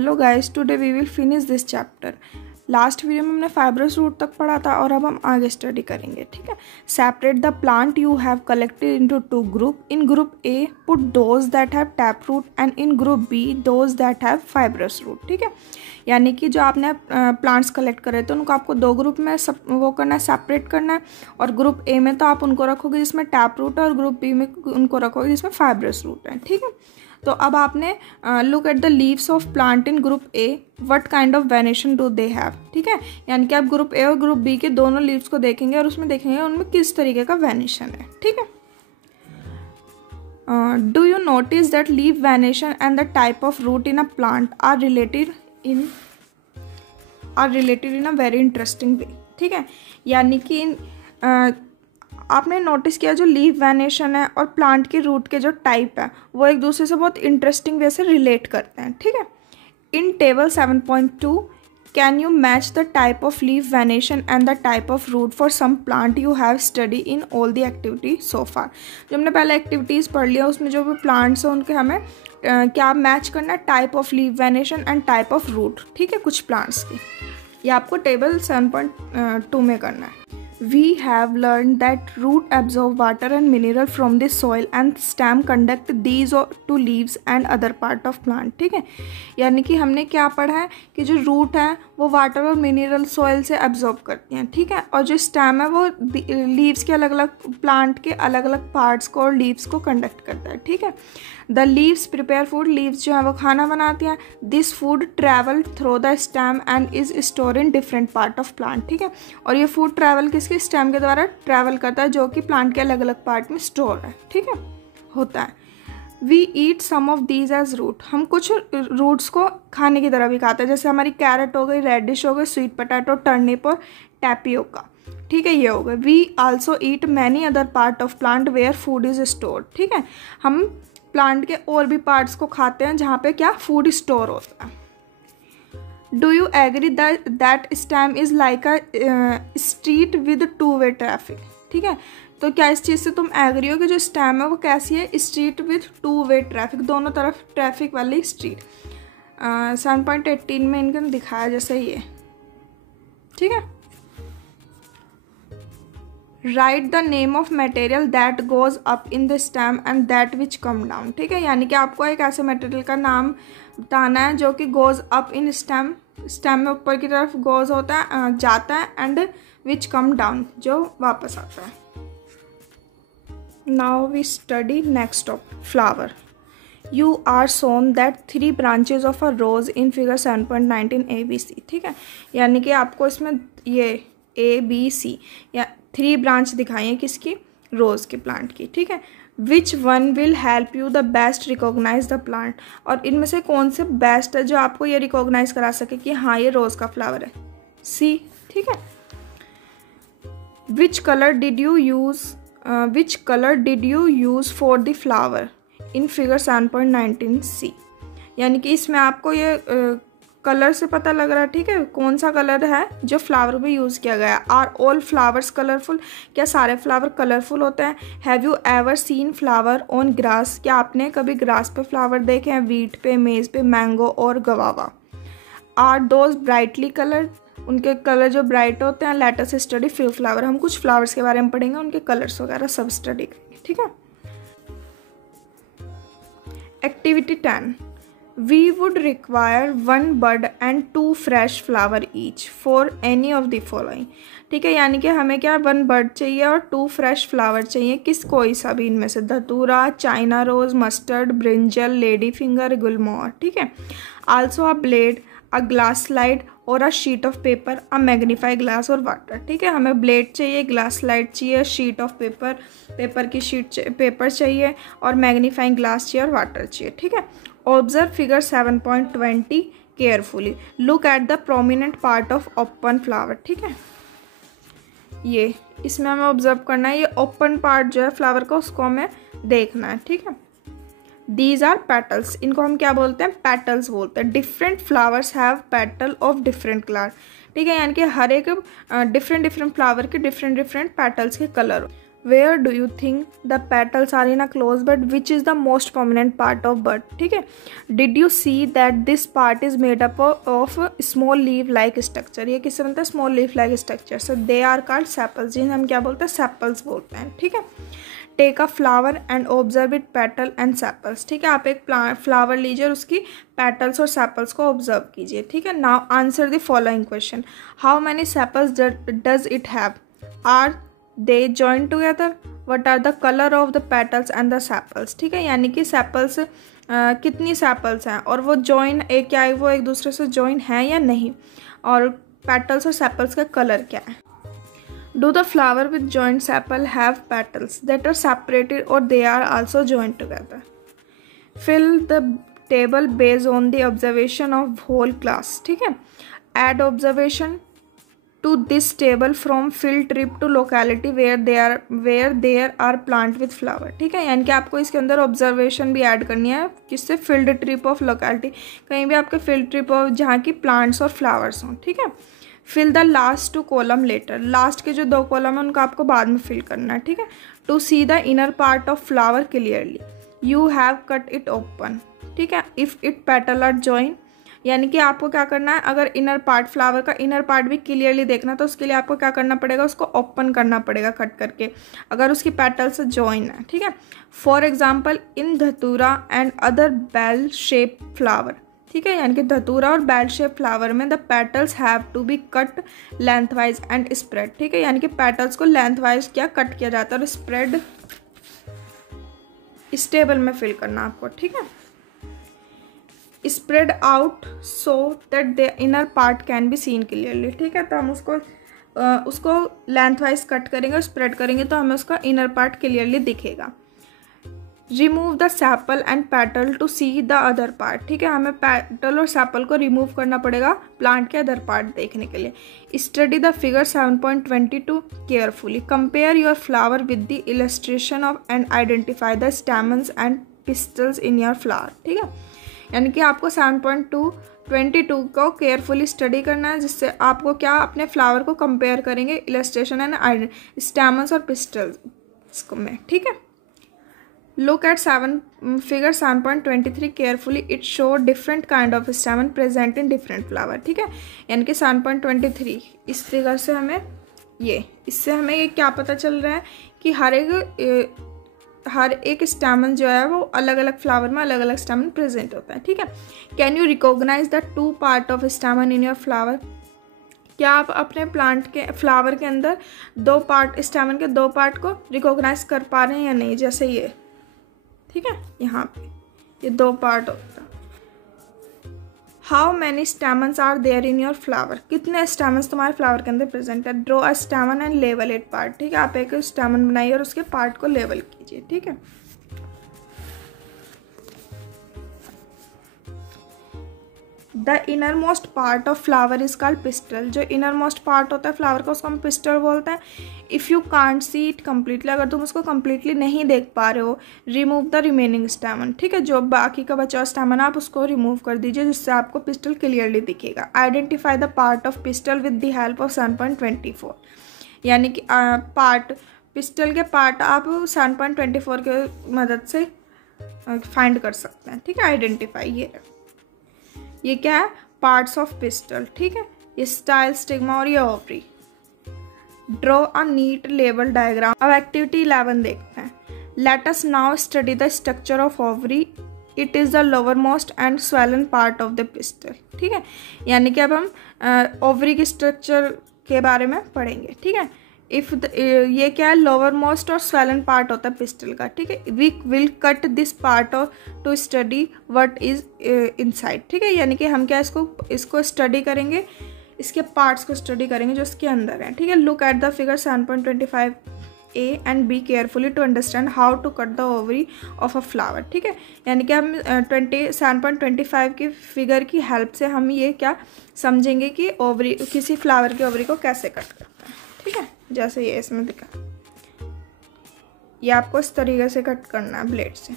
Hello guys, today we will finish this chapter. Last video में हमने fibrous root तक पढ़ा था और अब हम आगे स्टडी करेंगे। ठीक है, separate the plant you have collected into two group. In group A put those that have tap root and in group B those that have fibrous root. ठीक है, यानी कि जो आपने प्लांट्स कलेक्ट करे थे उनको आपको दो ग्रुप में वो करना है, सेपरेट करना है। और ग्रुप ए में तो आप उनको रखोगे जिसमें टैप रूट है और ग्रुप बी में उनको रखोगे जिसमें फाइब्रस रूट है। ठीक है, तो अब आपने look at the leaves of plant in group A, what kind of venation do they have. ठीक है, यानी कि आप ग्रुप ए और ग्रुप बी के दोनों लीव्स को देखेंगे और उसमें देखेंगे उनमें किस तरीके का वेनेशन है। ठीक है, do you notice that leaf venation and the type of root in a plant are related in a very interesting way. ठीक है, यानी कि आपने नोटिस किया जो लीव वेनेशन है और प्लांट के रूट के जो टाइप है वो एक दूसरे से बहुत इंटरेस्टिंग वे से रिलेट करते हैं। ठीक है, in table 7.2 can you match the type of leaf venation and the type of root for some plant you have study in all the activity so far. जो हमने पहले एक्टिविटीज़ पढ़ लिया उसमें जो भी प्लांट्स हैं उनके हमें क्या मैच करना है, type of leaf venation and type of root. ठीक है, कुछ प्लांट्स की ये आपको टेबल 7.2 में करना है। We have learned that root absorb water and mineral from the soil and stem conduct these to leaves and other part of plant। ठीक है, यानी कि हमने क्या पढ़ा है कि जो रूट है वो वाटर और मिनरल सॉइल से एब्जॉर्ब करती हैं। ठीक है, और जो स्टेम है वो लीव्स के अलग अलग प्लांट के अलग अलग पार्ट्स को और लीव्स को कंडक्ट करता है। ठीक है, the leaves prepare food, leaves जो है वो खाना बनाती हैं। This food travel through the stem and is store in different part of plant. ठीक है, और ये फूड ट्रैवल किसके स्टेम के द्वारा ट्रैवल करता है जो कि प्लांट के अलग अलग पार्ट में स्टोर है। ठीक है, होता है। We eat some of these as root, हम कुछ रूट्स को खाने की तरह भी खाते हैं, जैसे हमारी कैरेट हो गई, रेडिश हो गई, स्वीट पोटैटो, टर्निप और टैपियोका। ठीक है, ये हो गए। We also eat many other part of plant where food is stored. ठीक है, हम प्लांट के और भी पार्ट्स को खाते हैं जहाँ पे क्या फूड स्टोर होता है। Do you agree that stem is like a street with two way traffic. ठीक है, तो क्या इस चीज़ से तुम एग्री हो कि जो स्टेम है वो कैसी है, street with two way traffic, दोनों तरफ ट्रैफिक वाली स्ट्रीट। 7.18 में इनका दिखाया जैसे ये। ठीक है, right the name of material that goes up in the stem and that which come down. ठीक है, यानी कि आपको एक ऐसे मटेरियल का नाम बताना है जो कि goes up in stem, stem में ऊपर की तरफ गोज होता है, जाता है, एंड विच कम डाउन, जो वापस आता है। Now we study next of flower. You are shown that 3 branches of a rose in figure 7.19 ABC। ठीक है, यानी कि आपको इसमें ये ABC या 3 ब्रांच दिखाई है किसकी, रोज़ के प्लांट की। ठीक है, which one will help you the best recognise the plant, और इनमें से कौन से बेस्ट है जो आपको ये रिकॉग्नाइज करा सके कि हाँ ये रोज़ का फ्लावर है, सी। ठीक है, which colour did you use for the flower in figure 7.19 C। यानी कि इसमें आपको ये कलर से पता लग रहा है। ठीक है, कौन सा कलर है जो फ्लावर में यूज़ किया गया है। आर ऑल फ्लावर्स कलरफुल, क्या सारे फ्लावर कलरफुल होते हैं। Have you ever seen flower on grass, क्या आपने कभी ग्रास पे फ्लावर देखे हैं, वीट पे, मेज़ पे, मैंगो और guava. Are those brightly coloured, उनके कलर जो ब्राइट होते हैं। Let us study few flower, हम कुछ फ्लावर्स के बारे में पढ़ेंगे, उनके कलर्स वगैरह सब स्टडी करेंगे। ठीक है, activity 10, we would require 1 bud and 2 fresh flower each for any of the following। ठीक है, यानी कि हमें क्या 1 बर्ड चाहिए और 2 फ्रेश फ्लावर चाहिए, किस कोई सा भी इनमें से, धतूरा, china rose, mustard, brinjal, lady finger, गुलमोहर। ठीक है, also a blade, a glass slide और a sheet of paper, a magnify glass और वाटर। ठीक है, हमें ब्लेड चाहिए, ग्लास स्लाइड चाहिए, शीट ऑफ पेपर, पेपर की शीट पेपर चाहिए, और मैग्नीफाइंग ग्लास चाहिए और वाटर चाहिए। ठीक है, observe figure 7.20 carefully, look at the prominent part of open flower. ठीक है, ये इसमें हमें ऑब्जर्व करना है, ये ओपन पार्ट जो है फ्लावर का उसको हमें देखना है। ठीक है, दीज आर पेटल्स, इनको हम क्या बोलते हैं, पेटल्स बोलते हैं। Different flowers have petal of different colour. ठीक है, यानी कि हर एक डिफरेंट फ्लावर के डिफरेंट पेटल्स के colour. Where do you think the petals are in a close bud which is the most prominent part of bud, ठीक है। Did you see that this part is made up of small leaf like structure, ये किससे बनता है, small leaf like structure, so they are called sepals, जिन्हें हम क्या बोलते हैं, सेपल्स बोलते हैं, ठीक है। Take a flower and observe it petal and sepals, ठीक है। आप एक फ्लावर लीजिए और उसकी पेटल्स और सेपल्स को ऑब्जर्व कीजिए, ठीक है। Now answer the following question, how many sepals does it have, are they join together, what are the colour of the petals and the sepals, ठीक है। यानी कि सेपल्स कितनी सेपल्स हैं और वो जॉइन क्या है, वो एक दूसरे से जॉइन है या नहीं, और पेटल्स और सेपल्स का कलर क्या है। Do the flower with joined sepal have petals that are separated or they are also joined together? Fill the table based on the observation of whole class, ठीक है। Add observation to this table from field trip to locality where there are plant with flower, ठीक है। यानी कि आपको इसके अंदर observation भी ऐड करनी है, किससे, फील्ड ट्रिप ऑफ लोकेलिटी, कहीं भी आपके फील्ड ट्रिप ऑफ जहाँ की प्लांट्स और फ्लावर्स हों, ठीक है। Fill the last 2 column letter, last के जो 2 कॉलम है उनको आपको बाद में फिल करना है, ठीक है। To see the inner part of flower clearly, you have cut it open, ठीक है। If it petal are join, यानी कि आपको क्या करना है, अगर इनर पार्ट, फ्लावर का इनर पार्ट भी क्लियरली देखना तो उसके लिए आपको क्या करना पड़ेगा, उसको ओपन करना पड़ेगा कट करके, अगर उसकी पेटल से जॉइन है, ठीक है। For example in dhatura and other bell shape flower, ठीक है। यानी कि धतूरा और बेल शेप फ्लावर में the petals have to be cut lengthwise and spread, ठीक है। यानी कि पेटल्स को लेंथवाइज क्या कट किया जाता है और स्प्रेड इस टेबल में फिल करना आपको, ठीक है। Spread out so that the inner part can be seen clearly, ठीक है। तो हम उसको लेंथवाइज कट करेंगे और स्प्रेड करेंगे तो हमें उसका इनर पार्ट क्लियरली दिखेगा। Remove the sepal and petal to see the other part, ठीक है। हमें पेटल और सैपल को रिमूव करना पड़ेगा प्लांट के अदर पार्ट देखने के लिए। Study the figure 7.22 carefully, compare your flower with the illustration of and identify the स्टैमन्स and pistols in your flower, ठीक है। यानी कि आपको 7.22 को केयरफुली स्टडी करना है, जिससे आपको क्या, अपने फ्लावर को कंपेयर करेंगे इलस्ट्रेशन एंड स्टैमन्स और पिस्टल्स में, ठीक है। Look at figure 7.23 carefully. It show different kind of stamen present in different flower, ठीक है। यानी कि 7.23 इस फिगर से इससे हमें ये क्या पता चल रहा है कि हर एक स्टैमन जो है वो अलग अलग फ्लावर में अलग अलग स्टैमन प्रेजेंट होता है, ठीक है। Can you recognise the 2 part of stamen in your flower, क्या आप अपने प्लांट के फ्लावर के अंदर 2 पार्ट, स्टैमन के 2 पार्ट को रिकॉग्नाइज कर पा रहे हैं या नहीं, जैसे ये, ठीक है। यहाँ पे ये 2 पार्ट होता है। How many stamens are there in your flower, कितने स्टैमन्स तुम्हारे फ्लावर के अंदर प्रेजेंट है। ड्रॉ अ स्टैमन एंड लेवल इट पार्ट, ठीक है। आप एक स्टैमन बनाइए और उसके पार्ट को लेवल कीजिए, ठीक है। The inner most part of flower is called pistol, जो इनर मोस्ट पार्ट होता है फ्लावर का उसको हम पिस्टल बोलते हैं। If you can't see it completely, अगर तुम उसको कम्प्लीटली नहीं देख पा रहे हो, रिमूव द रिमेनिंग स्टैमन, ठीक है। जो बाकी का बचा स्टैमन आप उसको रिमूव कर दीजिए, जिससे आपको पिस्टल क्लियरली दिखेगा। Identify the part of pistol with the help of 7.24, यानी कि पिस्टल के पार्ट आप 7.24 के मदद से फाइंड कर सकते हैं, ठीक है। आइडेंटिफाई, ये क्या है, पार्ट्स ऑफ पिस्टल, ठीक है। ये स्टाइल, स्टिग्मा और ये ओवरी। ड्रॉ अ नीट लेवल डायग्राम। अब एक्टिविटी 11 देखते हैं। Let us now study the structure of ovary, it is the lower most and swollen part of the pistil, ठीक है। यानी कि अब हम ओवरी के स्ट्रक्चर के बारे में पढ़ेंगे, ठीक है। ये क्या है, लोअर मोस्ट और स्वेलन पार्ट होता है पिस्टल का, ठीक है। We will cut this part of to study what is inside, ठीक है। यानी कि हम क्या इसको स्टडी करेंगे, इसके पार्ट्स को स्टडी करेंगे जो इसके अंदर है, ठीक है। Look at the figure 7.25 A and B carefully to understand how to cut the ovary of a flower, ठीक है। यानी कि हम 7.25 की फिगर की हेल्प से हम ये क्या समझेंगे कि ओवरी, किसी फ्लावर की ओवरी को कैसे कट करते हैं, ठीक है। जैसे ये इसमें दिखा, ये आपको इस तरीके से कट करना है ब्लेड से।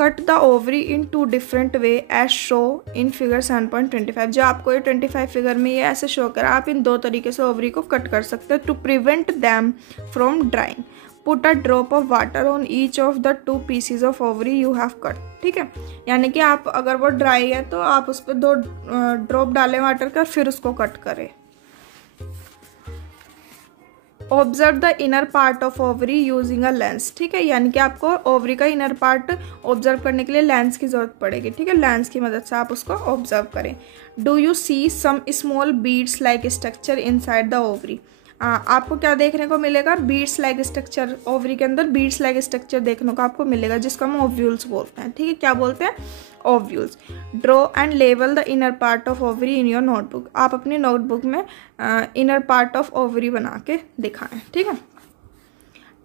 Cut the ovary in 2 different way as show in figure 7.25। जो आपको ये 25 फिगर में ये ऐसे शो करा, आप इन 2 तरीके से ओवरी को कट कर सकते हैं to prevent them from drying. Put a drop of water on each of the 2 pieces of ovary you have cut. ठीक है, यानी कि आप अगर वो ड्राई है तो आप उस पर 2 ड्रॉप डालें वाटर का, फिर उसको कट करें। Observe the inner part of ovary using a lens. ठीक है, यानी कि आपको ओवरी का इनर पार्ट ऑब्जर्व करने के लिए लेंस की जरूरत पड़ेगी। ठीक है, लेंस की मदद से आप उसको ऑब्जर्व करें। Do you see some small beads like structure inside the ovary. आपको क्या देखने को मिलेगा, बीड्स लाइक स्ट्रक्चर, ओवरी के अंदर बीड्स लाइक स्ट्रक्चर देखने को आपको मिलेगा, जिसको हम ओव्यूल्स बोलते हैं। ठीक है, क्या बोलते हैं, ovules. Draw and label the inner part of ovary in your notebook. आप अपनी नोटबुक में इनर पार्ट ऑफ ओवरी बना के दिखाएं। ठीक है,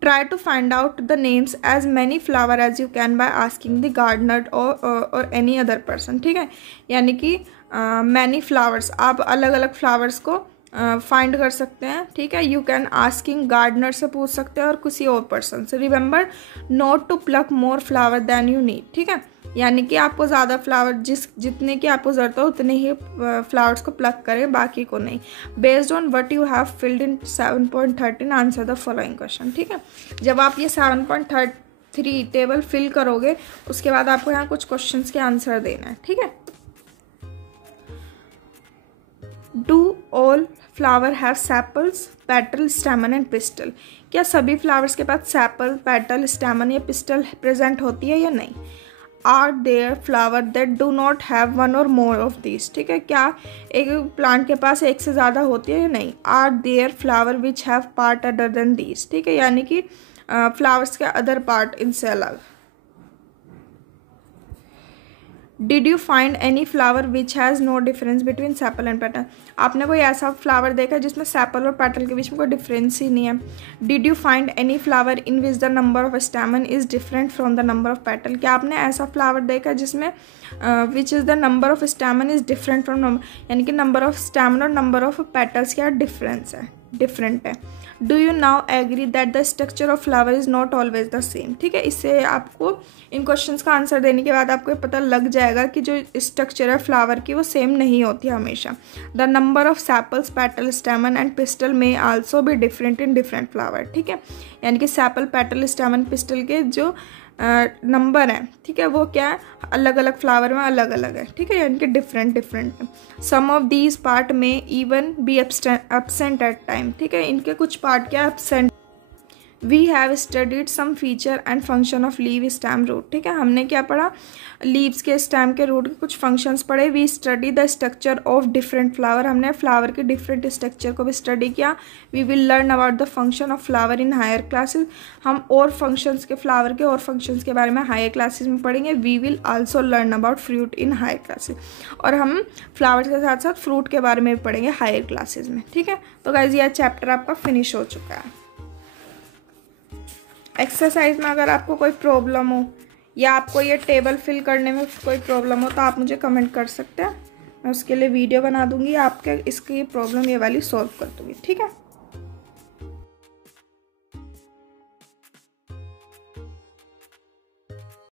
try to find out the names as many flower as you can by asking the gardener or any other person. ठीक है, यानी कि मैनी फ्लावर्स, आप अलग अलग फ्लावर्स को फाइंड कर सकते हैं। ठीक है, यू कैन आस्किंग गार्डनर से पूछ सकते हैं और किसी और पर्सन से। Remember not to pluck more flower than you need. ठीक है, यानी कि आपको ज़्यादा फ्लावर जितने की आपको ज़रूरत हो उतने ही फ्लावर्स को प्लक करें, बाकी को नहीं। Based on what you have filled in 7.13 answer the following question. ठीक है, जब आप ये 7.33 टेबल फिल करोगे उसके बाद आपको यहाँ कुछ क्वेश्चन के आंसर देना है। ठीक है, do all flower have sepals, petal, स्टेमन and pistol. क्या सभी फ्लावर्स के पास सेपल, पेटल, स्टेमन या पिस्टल प्रेजेंट होती है या नहीं। Are there flower that do not have one or more of this. ठीक है, क्या एक प्लांट के पास एक से ज़्यादा होती है या नहीं। Are there flower which have part other than this. ठीक है, यानी कि फ्लावर्स के अदर पार्ट इनसे अलग। Did you find any flower which has no difference between sepal and petal. आपने कोई ऐसा फ्लावर देखा जिसमें सेपल और पेटल के बीच में कोई डिफरेंस ही नहीं है। Did you find any flower in which the number of stamen is different from the number of petal. क्या आपने ऐसा फ्लावर देखा जिसमें which is the number of stamen is different from number, यानी कि नंबर ऑफ स्टेमन और number of petals क्या difference है, डिफरेंट है। Do you now agree that the structure of flower is not always the same. ठीक है, इससे आपको इन क्वेश्चंस का आंसर देने के बाद आपको पता लग जाएगा कि जो स्ट्रक्चर है फ्लावर की वो सेम नहीं होती हमेशा। The number of sepals, petal, स्टेमन and pistol में आल्सो भी डिफरेंट इन डिफरेंट फ्लावर। ठीक है, यानी कि सेपल, पेटल, स्टेमन, पिस्टल के जो नंबर है, ठीक है, वो क्या है, अलग अलग फ्लावर में अलग अलग है। ठीक है, यानी कि डिफरेंट डिफरेंट है। Some of these part may even be absent at time. ठीक है, इनके कुछ पार्ट क्या absent. We have studied some feature and function of leaf, stem, root. ठीक है, हमने क्या पढ़ा, लीव्स के, स्टेम के, रूट के कुछ फंक्शंस पढ़े। We study the structure of different flower, हमने फ्लावर के डिफरेंट स्ट्रक्चर को भी स्टडी किया। We will learn about the function of flower in higher classes, हम और फंक्शंस के, फ्लावर के और फंक्शंस के बारे में हायर क्लासेस में पढ़ेंगे। We will also learn about fruit in higher classes, और हम फ्लावर्स के साथ साथ फ्रूट के बारे में भी पढ़ेंगे हायर क्लासेस में। ठीक है, तो गाइस यह चैप्टर आपका फिनिश हो चुका है। एक्सरसाइज में अगर आपको कोई प्रॉब्लम हो या आपको ये टेबल फिल करने में कोई प्रॉब्लम हो तो आप मुझे कमेंट कर सकते हैं, मैं उसके लिए वीडियो बना दूंगी, आपके इसकी प्रॉब्लम ये वाली सॉल्व कर दूंगी। ठीक है।